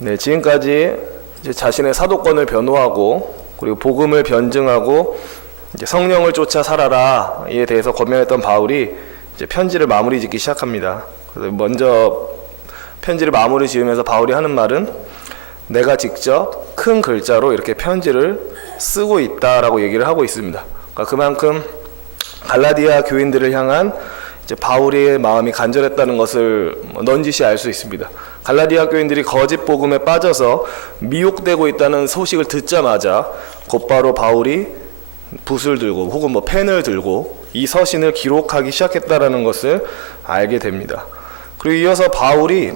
네, 지금까지 자신의 사도권을 변호하고 그리고 복음을 변증하고 성령을 쫓아 살아라에 대해서 권면했던 바울이 편지를 마무리 짓기 시작합니다. 먼저 편지를 마무리 지으면서 바울이 하는 말은 내가 직접 큰 글자로 이렇게 편지를 쓰고 있다라고 얘기를 하고 있습니다. 그러니까 그만큼 갈라디아 교인들을 향한 이제 바울의 마음이 간절했다는 것을 뭐 넌지시 알 수 있습니다. 갈라디아 교인들이 거짓 복음에 빠져서 미혹되고 있다는 소식을 듣자마자 곧바로 바울이 붓을 들고 혹은 뭐 펜을 들고 이 서신을 기록하기 시작했다라는 것을 알게 됩니다. 그리고 이어서 바울이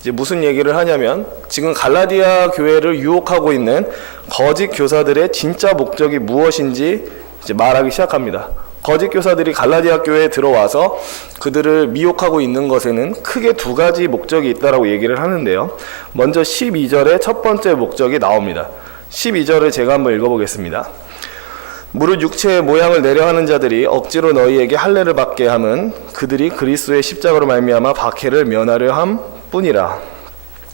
이제 무슨 얘기를 하냐면 지금 갈라디아 교회를 유혹하고 있는 거짓 교사들의 진짜 목적이 무엇인지 이제 말하기 시작합니다. 거짓 교사들이 갈라디아 교회에 들어와서 그들을 미혹하고 있는 것에는 크게 두 가지 목적이 있다라고 얘기를 하는데요. 먼저 12절의 첫 번째 목적이 나옵니다. 12절을 제가 한번 읽어보겠습니다. 무릇 육체의 모양을 내려하는 자들이 억지로 너희에게 할례를 받게 함은 그들이 그리스도의 십자가로 말미암아 박해를 면하려 함 뿐이라.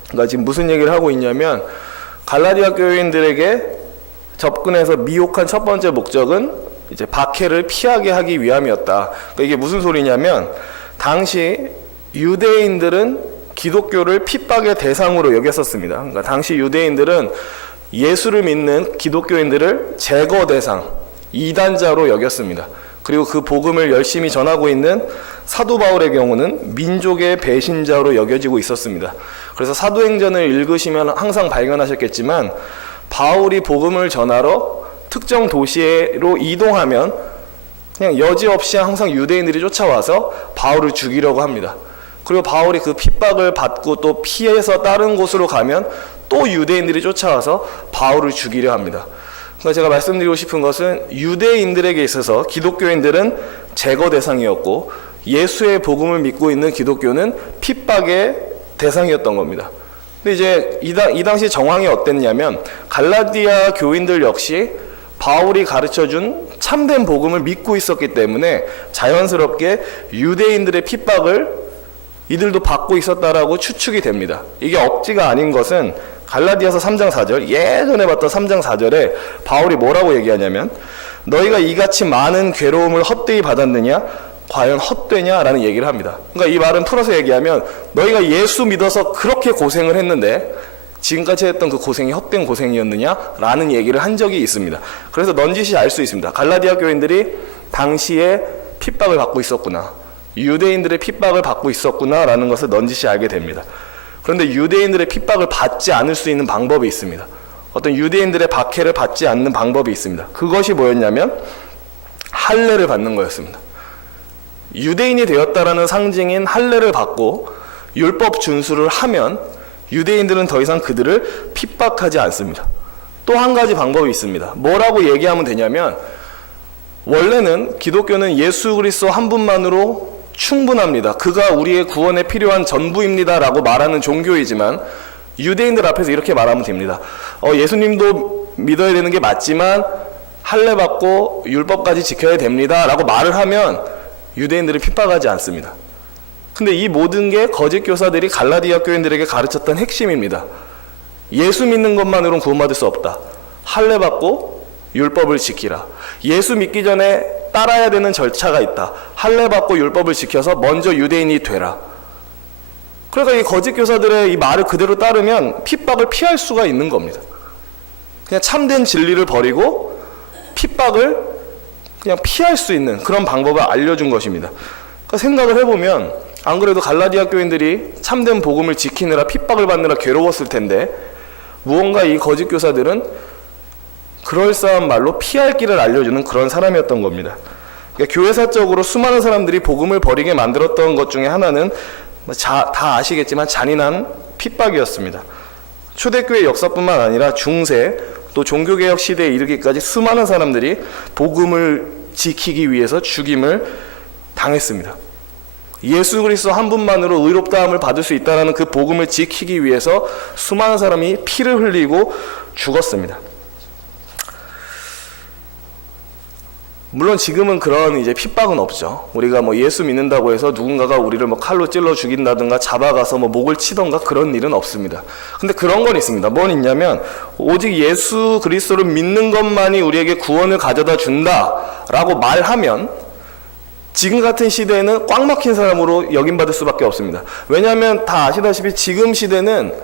그러니까 지금 무슨 얘기를 하고 있냐면 갈라디아 교인들에게 접근해서 미혹한 첫 번째 목적은 이제 박해를 피하게 하기 위함이었다. 그러니까 이게 무슨 소리냐면 당시 유대인들은 기독교를 핍박의 대상으로 여겼었습니다. 그러니까 당시 유대인들은 예수를 믿는 기독교인들을 제거 대상, 이단자로 여겼습니다. 그리고 그 복음을 열심히 전하고 있는 사도 바울의 경우는 민족의 배신자로 여겨지고 있었습니다. 그래서 사도행전을 읽으시면 항상 발견하셨겠지만 바울이 복음을 전하러 특정 도시로 이동하면 그냥 여지없이 항상 유대인들이 쫓아와서 바울을 죽이려고 합니다. 그리고 바울이 그 핍박을 받고 또 피해서 다른 곳으로 가면 또 유대인들이 쫓아와서 바울을 죽이려 합니다. 그러니까 제가 말씀드리고 싶은 것은 유대인들에게 있어서 기독교인들은 제거 대상이었고 예수의 복음을 믿고 있는 기독교는 핍박의 대상이었던 겁니다. 근데 이제 이, 당, 이 당시 정황이 어땠냐면 갈라디아 교인들 역시 바울이 가르쳐 준 참된 복음을 믿고 있었기 때문에 자연스럽게 유대인들의 핍박을 이들도 받고 있었다라고 추측이 됩니다. 이게 억지가 아닌 것은 갈라디아서 3장 4절 예전에 봤던 3장 4절에 바울이 뭐라고 얘기하냐면 너희가 이같이 많은 괴로움을 헛되이 받았느냐 과연 헛되냐라는 얘기를 합니다. 그러니까 이 말은 풀어서 얘기하면 너희가 예수 믿어서 그렇게 고생을 했는데 지금까지 했던 그 고생이 헛된 고생이었느냐라는 얘기를 한 적이 있습니다. 그래서 넌지시 알 수 있습니다. 갈라디아 교인들이 당시에 핍박을 받고 있었구나. 유대인들의 핍박을 받고 있었구나라는 것을 넌지시 알게 됩니다. 그런데 유대인들의 핍박을 받지 않을 수 있는 방법이 있습니다. 어떤 유대인들의 박해를 받지 않는 방법이 있습니다. 그것이 뭐였냐면 할례를 받는 거였습니다. 유대인이 되었다라는 상징인 할례를 받고 율법 준수를 하면 유대인들은 더 이상 그들을 핍박하지 않습니다. 또 한 가지 방법이 있습니다. 뭐라고 얘기하면 되냐면 원래는 기독교는 예수 그리스도 한 분만으로 충분합니다. 그가 우리의 구원에 필요한 전부입니다라고 말하는 종교이지만 유대인들 앞에서 이렇게 말하면 됩니다. 어, 예수님도 믿어야 되는 게 맞지만 할례 받고 율법까지 지켜야 됩니다라고 말을 하면 유대인들을 핍박하지 않습니다. 근데 이 모든 게 거짓 교사들이 갈라디아 교인들에게 가르쳤던 핵심입니다. 예수 믿는 것만으로는 구원받을 수 없다. 할례 받고 율법을 지키라. 예수 믿기 전에 따라야 되는 절차가 있다. 할례 받고 율법을 지켜서 먼저 유대인이 되라. 그러니까 이 거짓 교사들의 이 말을 그대로 따르면 핍박을 피할 수가 있는 겁니다. 그냥 참된 진리를 버리고 핍박을 그냥 피할 수 있는 그런 방법을 알려준 것입니다. 그러니까 생각을 해보면 안 그래도 갈라디아 교인들이 참된 복음을 지키느라 핍박을 받느라 괴로웠을 텐데 무언가 이 거짓 교사들은 그럴싸한 말로 피할 길을 알려주는 그런 사람이었던 겁니다. 그러니까 교회사적으로 수많은 사람들이 복음을 버리게 만들었던 것 중에 하나는 뭐 자, 다 아시겠지만 잔인한 핍박이었습니다. 초대교회 역사뿐만 아니라 중세 또 종교개혁 시대에 이르기까지 수많은 사람들이 복음을 지키기 위해서 죽임을 당했습니다. 예수 그리스도 한 분만으로 의롭다함을 받을 수 있다는 그 복음을 지키기 위해서 수많은 사람이 피를 흘리고 죽었습니다. 물론 지금은 그런 이제 핍박은 없죠. 우리가 뭐 예수 믿는다고 해서 누군가가 우리를 뭐 칼로 찔러 죽인다든가 잡아가서 뭐 목을 치던가 그런 일은 없습니다. 근데 그런 건 있습니다. 뭔 있냐면 오직 예수 그리스도를 믿는 것만이 우리에게 구원을 가져다 준다라고 말하면 지금 같은 시대에는 꽉 막힌 사람으로 여김받을 수밖에 없습니다. 왜냐하면 다 아시다시피 지금 시대는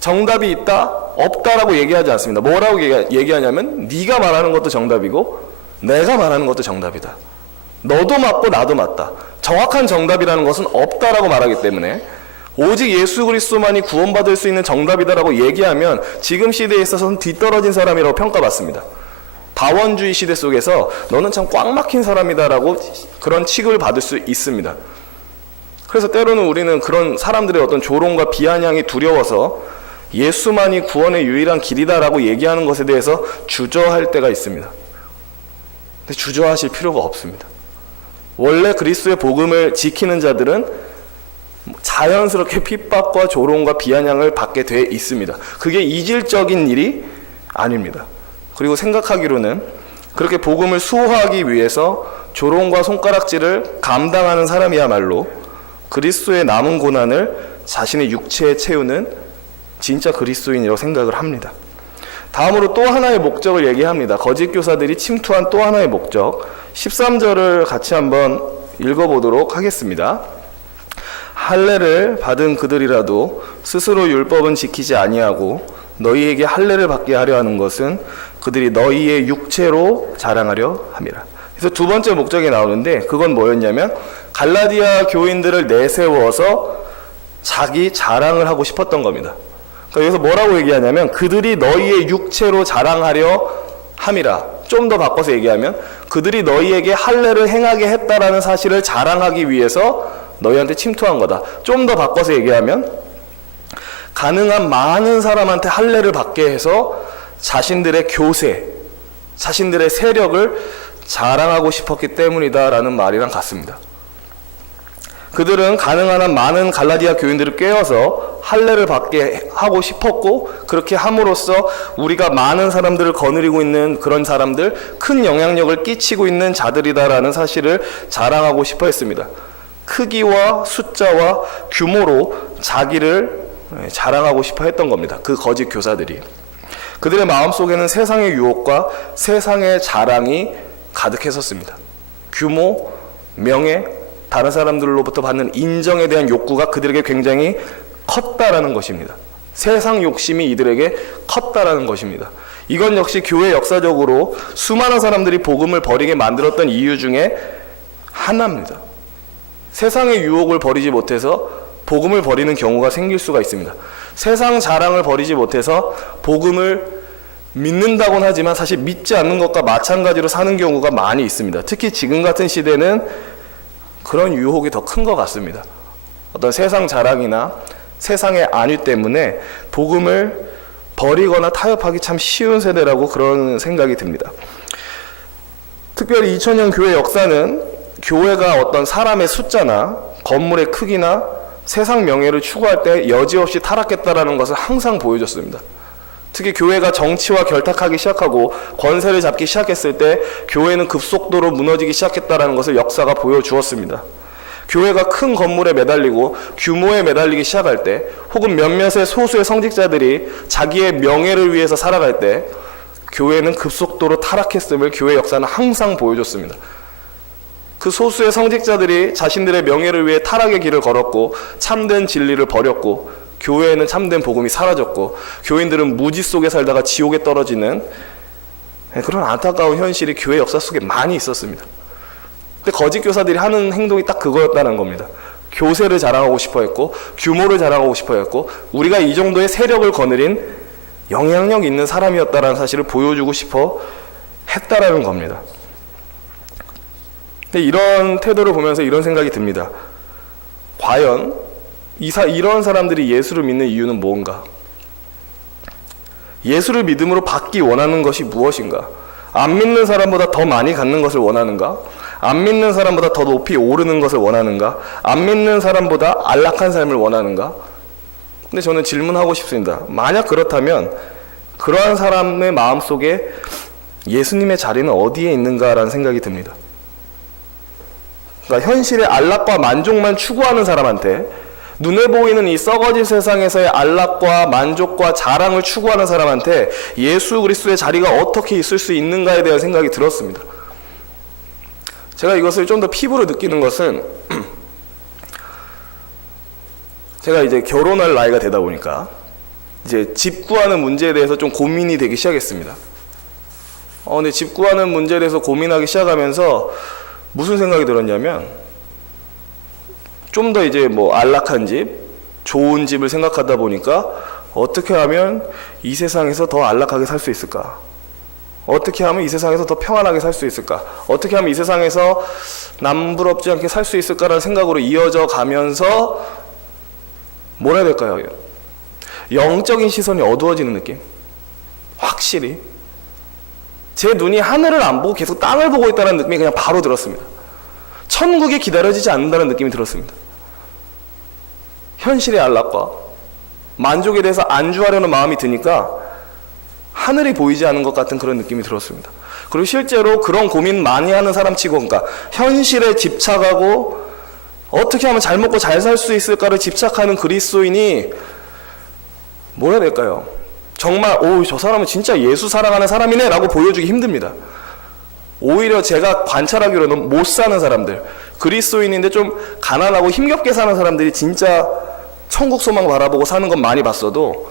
정답이 있다 없다라고 얘기하지 않습니다. 뭐라고 얘기- 얘기하냐면 네가 말하는 것도 정답이고 내가 말하는 것도 정답이다. 너도 맞고 나도 맞다. 정확한 정답이라는 것은 없다라고 말하기 때문에 오직 예수 그리스도만이 구원받을 수 있는 정답이다라고 얘기하면 지금 시대에 있어서는 뒤떨어진 사람이라고 평가받습니다. 다원주의 시대 속에서 너는 참 꽉 막힌 사람이다라고 그런 취급을 받을 수 있습니다. 그래서 때로는 우리는 그런 사람들의 어떤 조롱과 비아냥이 두려워서 예수만이 구원의 유일한 길이다라고 얘기하는 것에 대해서 주저할 때가 있습니다. 근데 주저하실 필요가 없습니다. 원래 그리스도의 복음을 지키는 자들은 자연스럽게 핍박과 조롱과 비아냥을 받게 돼 있습니다. 그게 이질적인 일이 아닙니다. 그리고 생각하기로는 그렇게 복음을 수호하기 위해서 조롱과 손가락질을 감당하는 사람이야말로 그리스도의 남은 고난을 자신의 육체에 채우는 진짜 그리스도인이라고 생각을 합니다. 다음으로 또 하나의 목적을 얘기합니다. 거짓 교사들이 침투한 또 하나의 목적. 13절을 같이 한번 읽어보도록 하겠습니다. 할례를 받은 그들이라도 스스로 율법은 지키지 아니하고 너희에게 할례를 받게 하려 하는 것은 그들이 너희의 육체로 자랑하려 함이라. 그래서 두 번째 목적이 나오는데 그건 뭐였냐면 갈라디아 교인들을 내세워서 자기 자랑을 하고 싶었던 겁니다. 그러니까 여기서 뭐라고 얘기하냐면 그들이 너희의 육체로 자랑하려 함이라. 좀 더 바꿔서 얘기하면 그들이 너희에게 할례를 행하게 했다라는 사실을 자랑하기 위해서 너희한테 침투한 거다. 좀 더 바꿔서 얘기하면 가능한 많은 사람한테 할례를 받게 해서 자신들의 교세, 자신들의 세력을 자랑하고 싶었기 때문이다라는 말이랑 같습니다. 그들은 가능한 한 많은 갈라디아 교인들을 꿰어서 할례를 받게 하고 싶었고 그렇게 함으로써 우리가 많은 사람들을 거느리고 있는 그런 사람들 큰 영향력을 끼치고 있는 자들이다라는 사실을 자랑하고 싶어 했습니다. 크기와 숫자와 규모로 자기를 자랑하고 싶어 했던 겁니다. 그 거짓 교사들이. 그들의 마음속에는 세상의 유혹과 세상의 자랑이 가득했었습니다. 규모, 명예, 다른 사람들로부터 받는 인정에 대한 욕구가 그들에게 굉장히 컸다라는 것입니다. 세상 욕심이 이들에게 컸다라는 것입니다. 이건 역시 교회 역사적으로 수많은 사람들이 복음을 버리게 만들었던 이유 중에 하나입니다. 세상의 유혹을 버리지 못해서 복음을 버리는 경우가 생길 수가 있습니다. 세상 자랑을 버리지 못해서 복음을 믿는다곤 하지만 사실 믿지 않는 것과 마찬가지로 사는 경우가 많이 있습니다. 특히 지금 같은 시대는 그런 유혹이 더 큰 것 같습니다. 어떤 세상 자랑이나 세상의 안위 때문에 복음을 버리거나 타협하기 참 쉬운 세대라고 그런 생각이 듭니다. 특별히 2000년 교회 역사는 교회가 어떤 사람의 숫자나 건물의 크기나 세상 명예를 추구할 때 여지없이 타락했다라는 것을 항상 보여줬습니다. 특히 교회가 정치와 결탁하기 시작하고 권세를 잡기 시작했을 때 교회는 급속도로 무너지기 시작했다라는 것을 역사가 보여주었습니다. 교회가 큰 건물에 매달리고 규모에 매달리기 시작할 때 혹은 몇몇의 소수의 성직자들이 자기의 명예를 위해서 살아갈 때 교회는 급속도로 타락했음을 교회 역사는 항상 보여줬습니다. 그 소수의 성직자들이 자신들의 명예를 위해 타락의 길을 걸었고 참된 진리를 버렸고 교회에는 참된 복음이 사라졌고 교인들은 무지 속에 살다가 지옥에 떨어지는 그런 안타까운 현실이 교회 역사 속에 많이 있었습니다. 근데 거짓 교사들이 하는 행동이 딱 그거였다는 겁니다. 교세를 자랑하고 싶어 했고 규모를 자랑하고 싶어 했고 우리가 이 정도의 세력을 거느린 영향력 있는 사람이었다라는 사실을 보여주고 싶어 했다라는 겁니다. 근데 이런 태도를 보면서 이런 생각이 듭니다. 과연 이사 이런 사람들이 예수를 믿는 이유는 뭔가? 예수를 믿음으로 받기 원하는 것이 무엇인가? 안 믿는 사람보다 더 많이 갖는 것을 원하는가? 안 믿는 사람보다 더 높이 오르는 것을 원하는가? 안 믿는 사람보다 안락한 삶을 원하는가? 근데 저는 질문하고 싶습니다. 만약 그렇다면 그러한 사람의 마음 속에 예수님의 자리는 어디에 있는가라는 생각이 듭니다. 그러니까 현실의 안락과 만족만 추구하는 사람한테 눈에 보이는 이 썩어진 세상에서의 안락과 만족과 자랑을 추구하는 사람한테 예수 그리스도의 자리가 어떻게 있을 수 있는가에 대한 생각이 들었습니다. 제가 이것을 좀 더 피부로 느끼는 것은 제가 이제 결혼할 나이가 되다 보니까 이제 집 구하는 문제에 대해서 좀 고민이 되기 시작했습니다. 어, 근데 집 구하는 문제에 대해서 고민하기 시작하면서 무슨 생각이 들었냐면 좀 더 이제 뭐 안락한 집, 좋은 집을 생각하다 보니까 어떻게 하면 이 세상에서 더 안락하게 살 수 있을까? 어떻게 하면 이 세상에서 더 평안하게 살 수 있을까? 어떻게 하면 이 세상에서 남부럽지 않게 살 수 있을까라는 생각으로 이어져 가면서 뭐라 해야 될까요? 영적인 시선이 어두워지는 느낌. 확실히. 제 눈이 하늘을 안 보고 계속 땅을 보고 있다는 느낌이 그냥 바로 들었습니다. 천국이 기다려지지 않는다는 느낌이 들었습니다. 현실의 안락과 만족에 대해서 안주하려는 마음이 드니까 하늘이 보이지 않는 것 같은 그런 느낌이 들었습니다. 그리고 실제로 그런 고민 많이 하는 사람 치고, 그러니까 현실에 집착하고 어떻게 하면 잘 먹고 잘 살 수 있을까를 집착하는 그리스도인이 뭐라 해야 될까요? 정말 오 저 사람은 진짜 예수 사랑하는 사람이네라고 보여주기 힘듭니다. 오히려 제가 관찰하기로는 못 사는 사람들, 그리스도인인데 좀 가난하고 힘겹게 사는 사람들이 진짜 천국 소망 바라보고 사는 건 많이 봤어도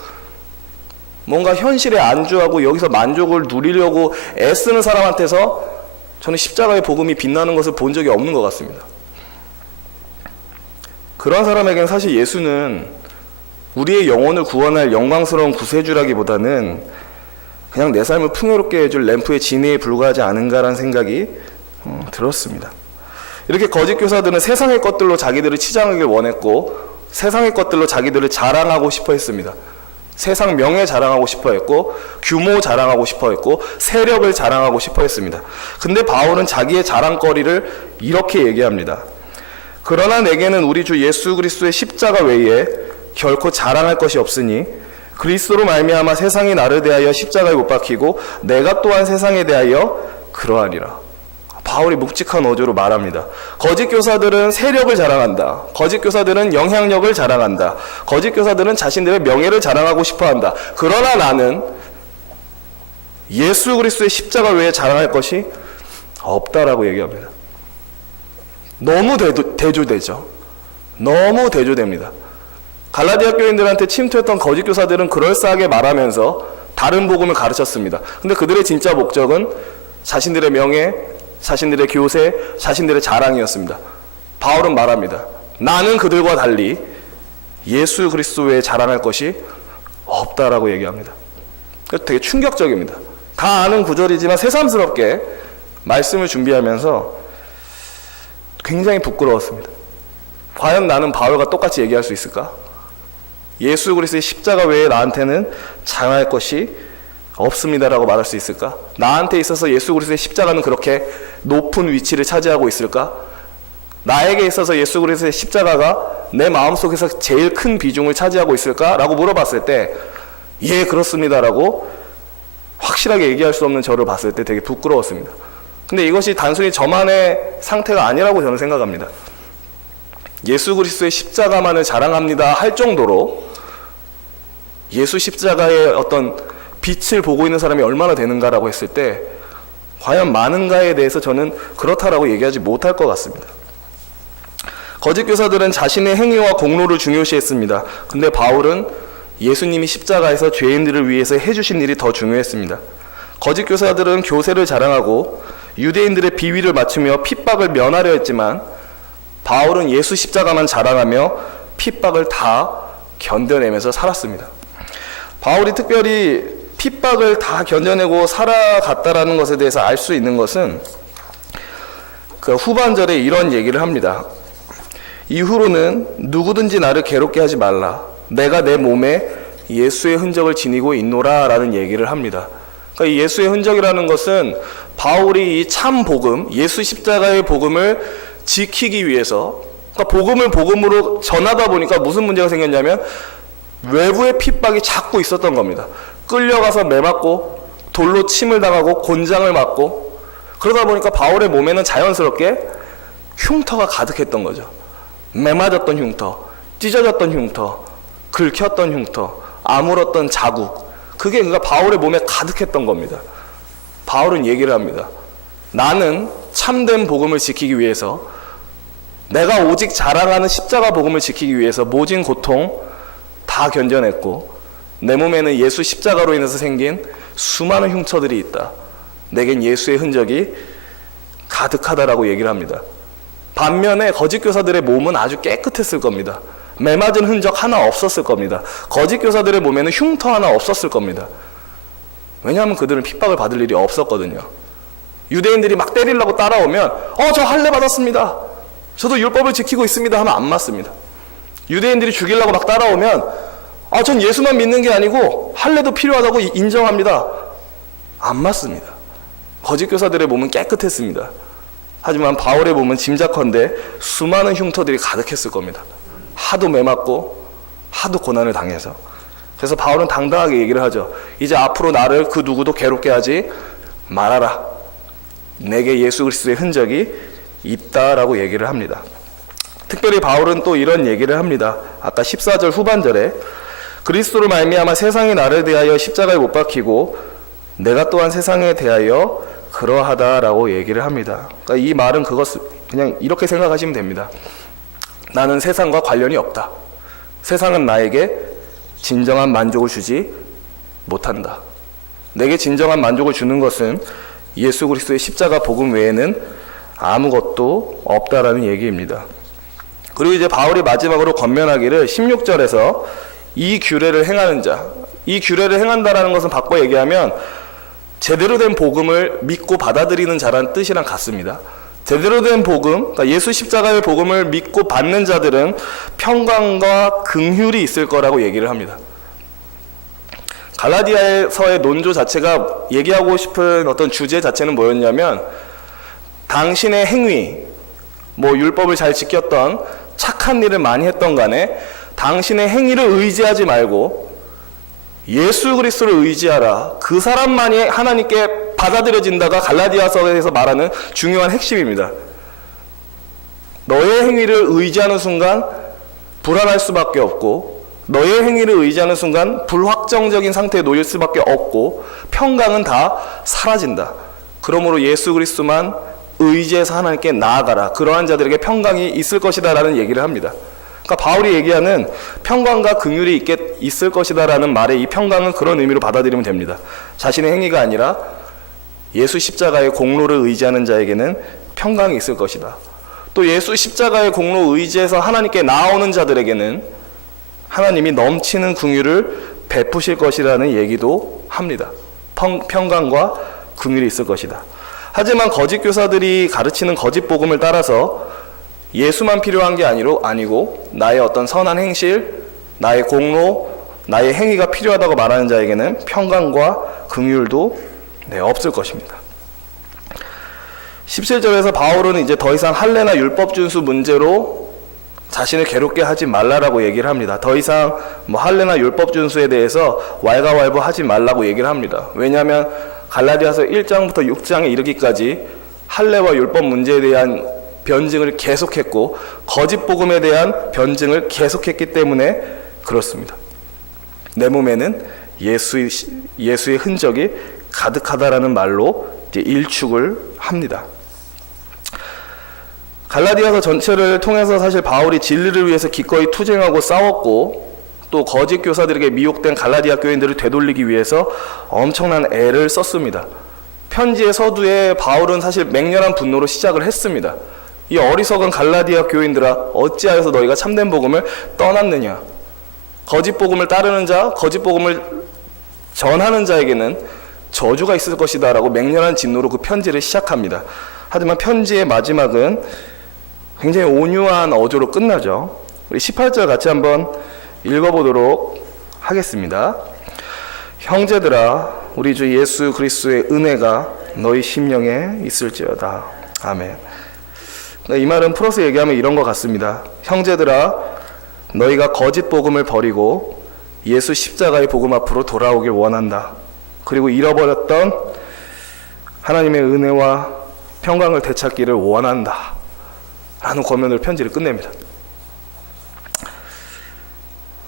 뭔가 현실에 안주하고 여기서 만족을 누리려고 애쓰는 사람한테서 저는 십자가의 복음이 빛나는 것을 본 적이 없는 것 같습니다. 그런 사람에게는 사실 예수는 우리의 영혼을 구원할 영광스러운 구세주라기보다는 그냥 내 삶을 풍요롭게 해줄 램프의 진해에 불과하지 않은가라는 생각이 어, 들었습니다. 이렇게 거짓 교사들은 세상의 것들로 자기들을 치장하길 원했고 세상의 것들로 자기들을 자랑하고 싶어 했습니다. 세상 명예 자랑하고 싶어 했고 규모 자랑하고 싶어 했고 세력을 자랑하고 싶어 했습니다. 근데 바울은 자기의 자랑거리를 이렇게 얘기합니다. 그러나 내게는 우리 주 예수 그리스도의 십자가 외에 결코 자랑할 것이 없으니 그리스도로 말미암아 세상이 나를 대하여 십자가에 못 박히고 내가 또한 세상에 대하여 그러하리라. 바울이 묵직한 어조로 말합니다. 거짓 교사들은 세력을 자랑한다. 거짓 교사들은 영향력을 자랑한다. 거짓 교사들은 자신들의 명예를 자랑하고 싶어 한다. 그러나 나는 예수 그리스도의 십자가 외에 자랑할 것이 없다라고 얘기합니다. 너무 대조, 대조되죠. 너무 대조됩니다. 갈라디아 교인들한테 침투했던 거짓 교사들은 그럴싸하게 말하면서 다른 복음을 가르쳤습니다. 근데 그들의 진짜 목적은 자신들의 명예, 자신들의 교세, 자신들의 자랑이었습니다. 바울은 말합니다. 나는 그들과 달리 예수 그리스도에 자랑할 것이 없다라고 얘기합니다. 되게 충격적입니다. 다 아는 구절이지만 새삼스럽게 말씀을 준비하면서 굉장히 부끄러웠습니다. 과연 나는 바울과 똑같이 얘기할 수 있을까? 예수 그리스도의 십자가 외에 나한테는 장할 것이 없습니다라고 말할 수 있을까? 나한테 있어서 예수 그리스도의 십자가는 그렇게 높은 위치를 차지하고 있을까? 나에게 있어서 예수 그리스도의 십자가가 내 마음속에서 제일 큰 비중을 차지하고 있을까? 라고 물어봤을 때, 예, 그렇습니다라고 확실하게 얘기할 수 없는 저를 봤을 때 되게 부끄러웠습니다. 근데 이것이 단순히 저만의 상태가 아니라고 저는 생각합니다. 예수 그리스도의 십자가만을 자랑합니다 할 정도로 예수 십자가의 어떤 빛을 보고 있는 사람이 얼마나 되는가라고 했을 때 과연 많은가에 대해서 저는 그렇다라고 얘기하지 못할 것 같습니다. 거짓 교사들은 자신의 행위와 공로를 중요시했습니다. 근데 바울은 예수님이 십자가에서 죄인들을 위해서 해주신 일이 더 중요했습니다. 거짓 교사들은 교세를 자랑하고 유대인들의 비위를 맞추며 핍박을 면하려 했지만 바울은 예수 십자가만 자랑하며 핍박을 다 견뎌내면서 살았습니다. 바울이 특별히 핍박을 다 견뎌내고 살아갔다라는 것에 대해서 알 수 있는 것은 그 후반절에 이런 얘기를 합니다. 이후로는 누구든지 나를 괴롭게 하지 말라. 내가 내 몸에 예수의 흔적을 지니고 있노라 라는 얘기를 합니다. 그러니까 이 예수의 흔적이라는 것은 바울이 이 참 복음, 예수 십자가의 복음을 지키기 위해서 그러니까 복음을 복음으로 전하다 보니까 무슨 문제가 생겼냐면 외부의 핍박이 자꾸 있었던 겁니다. 끌려가서 매맞고 돌로 침을 당하고 곤장을 맞고 그러다 보니까 바울의 몸에는 자연스럽게 흉터가 가득했던 거죠. 매맞았던 흉터, 찢어졌던 흉터, 긁혔던 흉터, 아물었던 자국. 그게 그가 바울의 몸에 가득했던 겁니다. 바울은 얘기를 합니다. 나는 참된 복음을 지키기 위해서 내가 오직 자랑하는 십자가 복음을 지키기 위해서 모진 고통 다 견뎌냈고 내 몸에는 예수 십자가로 인해서 생긴 수많은 흉터들이 있다. 내겐 예수의 흔적이 가득하다라고 얘기를 합니다. 반면에 거짓 교사들의 몸은 아주 깨끗했을 겁니다. 매맞은 흔적 하나 없었을 겁니다. 거짓 교사들의 몸에는 흉터 하나 없었을 겁니다. 왜냐하면 그들은 핍박을 받을 일이 없었거든요. 유대인들이 막 때리려고 따라오면 어 저 할례 받았습니다. 저도 율법을 지키고 있습니다 하면 안 맞습니다. 유대인들이 죽이려고 막 따라오면 아 전 예수만 믿는 게 아니고 할례도 필요하다고 인정합니다. 안 맞습니다. 거짓 교사들의 몸은 깨끗했습니다. 하지만 바울의 몸은 짐작컨대 수많은 흉터들이 가득했을 겁니다. 하도 매맞고 하도 고난을 당해서 그래서 바울은 당당하게 얘기를 하죠. 이제 앞으로 나를 그 누구도 괴롭게 하지 말아라. 내게 예수 그리스도의 흔적이 있다라고 얘기를 합니다. 특별히 바울은 또 이런 얘기를 합니다. 아까 14절 후반절에 그리스도를 말미암아 세상이 나를 대하여 십자가에 못 박히고 내가 또한 세상에 대하여 그러하다라고 얘기를 합니다. 그러니까 이 말은 그것 그냥 이렇게 생각하시면 됩니다. 나는 세상과 관련이 없다. 세상은 나에게 진정한 만족을 주지 못한다. 내게 진정한 만족을 주는 것은 예수 그리스도의 십자가 복음 외에는 아무것도 없다라는 얘기입니다. 그리고 이제 바울이 마지막으로 권면하기를 16절에서 이 규례를 행하는 자, 이 규례를 행한다라는 것은 바꿔 얘기하면 제대로 된 복음을 믿고 받아들이는 자란 뜻이랑 같습니다. 제대로 된 복음, 그러니까 예수 십자가의 복음을 믿고 받는 자들은 평강과 긍휼이 있을 거라고 얘기를 합니다. 갈라디아서의 논조 자체가 얘기하고 싶은 어떤 주제 자체는 뭐였냐면 당신의 행위, 뭐 율법을 잘 지켰던 착한 일을 많이 했던 간에 당신의 행위를 의지하지 말고 예수 그리스도를 의지하라. 그 사람만이 하나님께 받아들여진다가 갈라디아서에서 말하는 중요한 핵심입니다. 너의 행위를 의지하는 순간 불안할 수밖에 없고 너의 행위를 의지하는 순간 불확정적인 상태에 놓일 수밖에 없고 평강은 다 사라진다. 그러므로 예수 그리스도만 의지해서 하나님께 나아가라. 그러한 자들에게 평강이 있을 것이다라는 얘기를 합니다. 그러니까 바울이 얘기하는 평강과 긍휼이 있게 있을 것이다라는 말에 이 평강은 그런 의미로 받아들이면 됩니다. 자신의 행위가 아니라 예수 십자가의 공로를 의지하는 자에게는 평강이 있을 것이다. 또 예수 십자가의 공로 의지해서 하나님께 나오는 자들에게는 하나님이 넘치는 긍휼을 베푸실 것이라는 얘기도 합니다. 평, 평강과 긍휼이 있을 것이다. 하지만 거짓 교사들이 가르치는 거짓 복음을 따라서 예수만 필요한 게 아니로 아니고 나의 어떤 선한 행실, 나의 공로, 나의 행위가 필요하다고 말하는 자에게는 평강과 긍휼도 네, 없을 것입니다. 17절에서 바울은 이제 더 이상 할례나 율법 준수 문제로 자신을 괴롭게 하지 말라라고 얘기를 합니다. 더 이상 뭐 할례나 율법 준수에 대해서 왈가왈부 하지 말라고 얘기를 합니다. 왜냐하면 갈라디아서 1장부터 6장에 이르기까지 할례와 율법 문제에 대한 변증을 계속했고 거짓 복음에 대한 변증을 계속했기 때문에 그렇습니다. 내 몸에는 예수의 예수의 흔적이 가득하다라는 말로 일축을 합니다. 갈라디아서 전체를 통해서 사실 바울이 진리를 위해서 기꺼이 투쟁하고 싸웠고 또 거짓 교사들에게 미혹된 갈라디아 교인들을 되돌리기 위해서 엄청난 애를 썼습니다. 편지의 서두에 바울은 사실 맹렬한 분노로 시작을 했습니다. 이 어리석은 갈라디아 교인들아 어찌하여서 너희가 참된 복음을 떠났느냐 거짓 복음을 따르는 자 거짓 복음을 전하는 자에게는 저주가 있을 것이다라고 맹렬한 진노로 그 편지를 시작합니다. 하지만 편지의 마지막은 굉장히 온유한 어조로 끝나죠. 우리 18절 같이 한번 읽어보도록 하겠습니다. 형제들아 우리 주 예수 그리스도의 은혜가 너희 심령에 있을지어다. 아멘. 이 말은 풀어서 얘기하면 이런 것 같습니다. 형제들아 너희가 거짓 복음을 버리고 예수 십자가의 복음 앞으로 돌아오길 원한다. 그리고 잃어버렸던 하나님의 은혜와 평강을 되찾기를 원한다. 라는 권면으로 편지를 끝냅니다.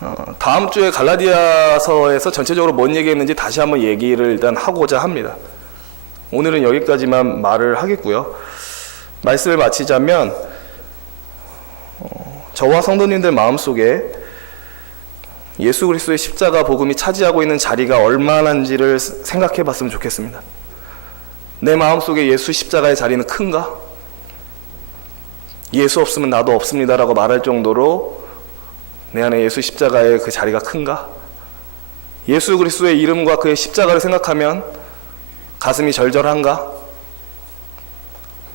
어, 다음 주에 갈라디아서에서 전체적으로 뭔 얘기했는지 다시 한번 얘기를 일단 하고자 합니다. 오늘은 여기까지만 말을 하겠고요. 말씀을 마치자면 어, 저와 성도님들 마음속에 예수 그리스도의 십자가 복음이 차지하고 있는 자리가 얼마나인지를 생각해 봤으면 좋겠습니다. 내 마음속에 예수 십자가의 자리는 큰가? 예수 없으면 나도 없습니다라고 말할 정도로 내 안에 예수 십자가의 그 자리가 큰가? 예수 그리스도의 이름과 그의 십자가를 생각하면 가슴이 절절한가?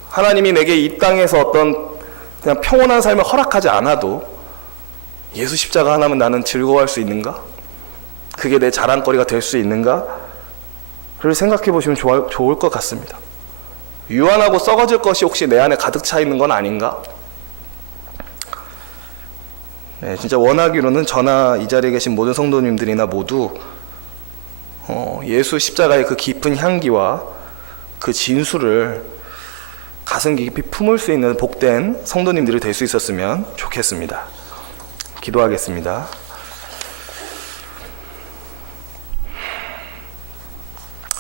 하나님이 내게 이 땅에서 어떤 그냥 평온한 삶을 허락하지 않아도 예수 십자가 하나면 나는 즐거워할 수 있는가? 그게 내 자랑거리가 될 수 있는가? 를 생각해 보시면 좋을 것 같습니다. 유한하고 썩어질 것이 혹시 내 안에 가득 차 있는 건 아닌가? 네, 진짜 원하기로는 저나 이 자리에 계신 모든 성도님들이나 모두 어, 예수 십자가의 그 깊은 향기와 그 진수를 가슴 깊이 품을 수 있는 복된 성도님들이 될 수 있었으면 좋겠습니다. 기도하겠습니다.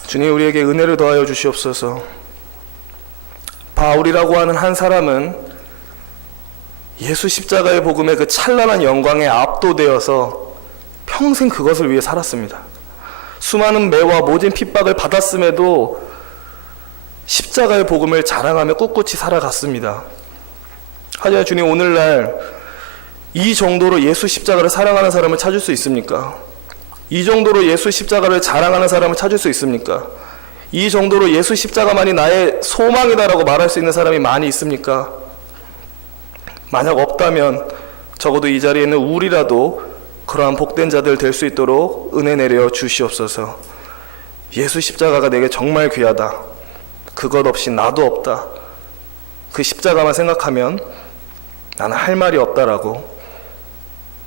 주님 우리에게 은혜를 더하여 주시옵소서. 바울이라고 하는 한 사람은 예수 십자가의 복음의 그 찬란한 영광에 압도되어서 평생 그것을 위해 살았습니다. 수많은 매와 모진 핍박을 받았음에도 십자가의 복음을 자랑하며 꿋꿋이 살아갔습니다. 하지만 주님 오늘날 이 정도로 예수 십자가를 사랑하는 사람을 찾을 수 있습니까? 이 정도로 예수 십자가를 자랑하는 사람을 찾을 수 있습니까? 이 정도로 예수 십자가만이 나의 소망이다라고 말할 수 있는 사람이 많이 있습니까? 만약 없다면 적어도 이 자리에 있는 우리라도 그러한 복된 자들 될 수 있도록 은혜 내려 주시옵소서. 예수 십자가가 내게 정말 귀하다. 그것 없이 나도 없다. 그 십자가만 생각하면 나는 할 말이 없다라고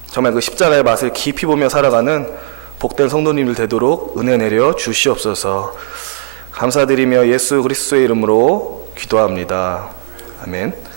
정말 그 십자가의 맛을 깊이 보며 살아가는 복된 성도님들 되도록 은혜 내려 주시옵소서. 감사드리며 예수 그리스도의 이름으로 기도합니다. 아멘.